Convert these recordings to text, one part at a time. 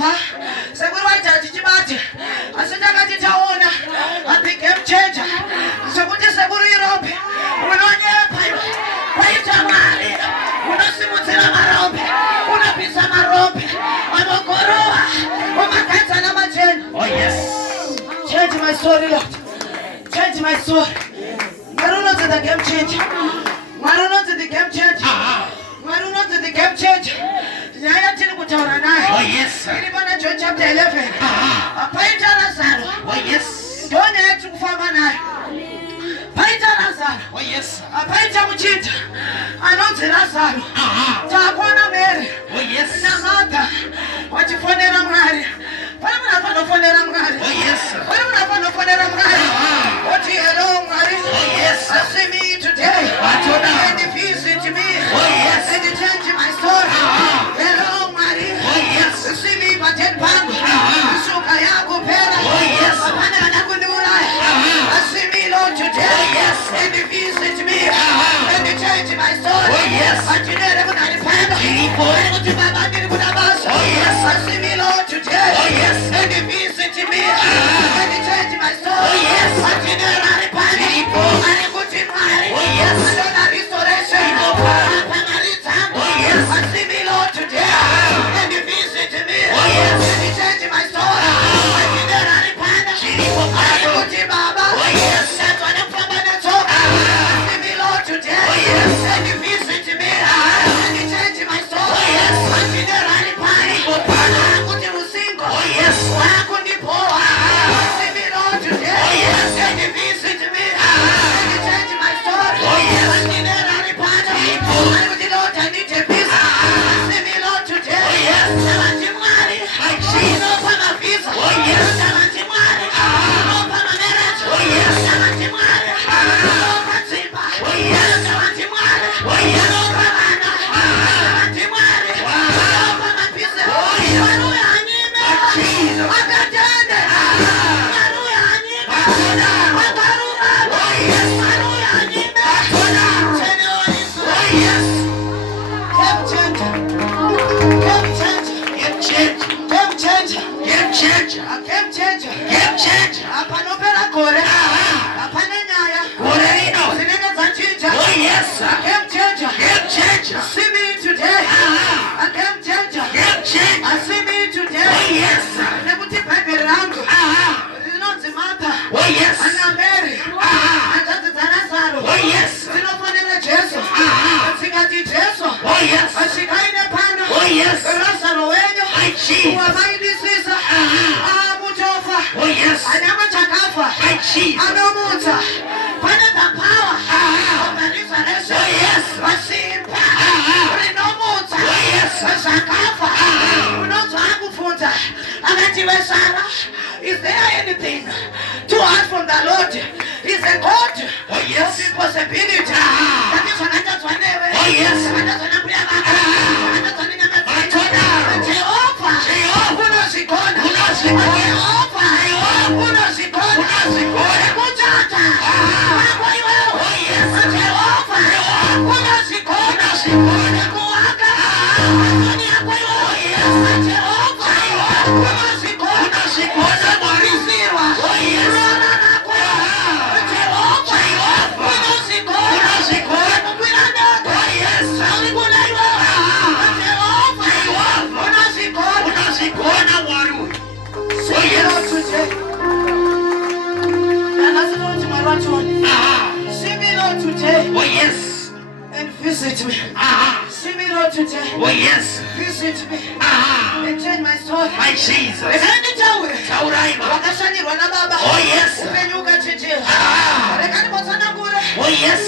Papa, Seguaja Chibati, Asitaka Taona, I think I'm changing. So what is the Europe? We're not yet. Why is Tamari? We're not seeing what's in my rope. We're not being some rope. I'm a Goroa. Oh, my cats and I'm a chain. Oh, yes. Change my story, Lord. Change my story. I don't know that the game change. I don't know that the game change. I don't know that the game change. Oh, yes. John chapter 11. Oh, yes. Don't have to farm an eye. Oh, yes. A paita muchita. Anonze Lazaro. Takwana Mary. Oh, yes. Namata. Wachifonera mwari. Paramuna panofonera mwari. Oh, yes. Paramuna panofonera mwari. Wati hello mwari. Oh, yes. I see me today. And if you see to me. Oh, yes. And you change my story. Hello mwari. Oh, yes. See me but 10 pounds. Suka yangu pera. Oh, yes. Apana nakundura. I see me Lord today. Oh, yes. And if you see to me. And you change my story. Oh, yes. But you never got it found. Oh, yes. I see me Lord today. Oh, yes. And if you see to me. And you change my story. Oh, yes. But you never got it found. I am good in my. Oh, yes. I don't have restoration. Oh, yes. I see me Lord today. And if you see to me. Oh, yes. And you change my story. But you never got it found. I am good in Baba. Oh, yes. That's what I'm from. Today, oh, yes. And you visit me, and you change my soul. Oh, yes. And you never had a party. I couldn't sing. Oh, yes. I couldn't pour. See me, Lord, today. Oh, yes. And you visit me, and you change my soul. Oh, yes. And you never had a party. I couldn't, Lord, I need a piece. See me, Lord, today. Oh, yes. And you marry. I see no for my visa. Oh, yes. And you marry. No for my marriage. Oh, yes. And you marry. Oh, yes. See me today. I can't change. I see me today. Oh, yes. Never take back around. It's not the matter. Oh, yes. I'm married. I got the Tanasaro. Oh, yes. It's not funny like Jesus. I think I did Jesus. Oh, yes. I see I in a panel. Oh, yes. The rest of the way. I see. Who am I this is? Mutofa. Oh, yes. I never check out for. I see. I know Muta. Find the power. Oh, yes. I see. Is there anything too hard from the Lord? He's a God of impossibility. That is what I just want to. Oh, yes. Oh, yes. And visit me. See me Lord today. Oh, yes. Visit me. And change my story. My Jesus. Oh, yes. Oh, yes.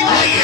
Oh, yes.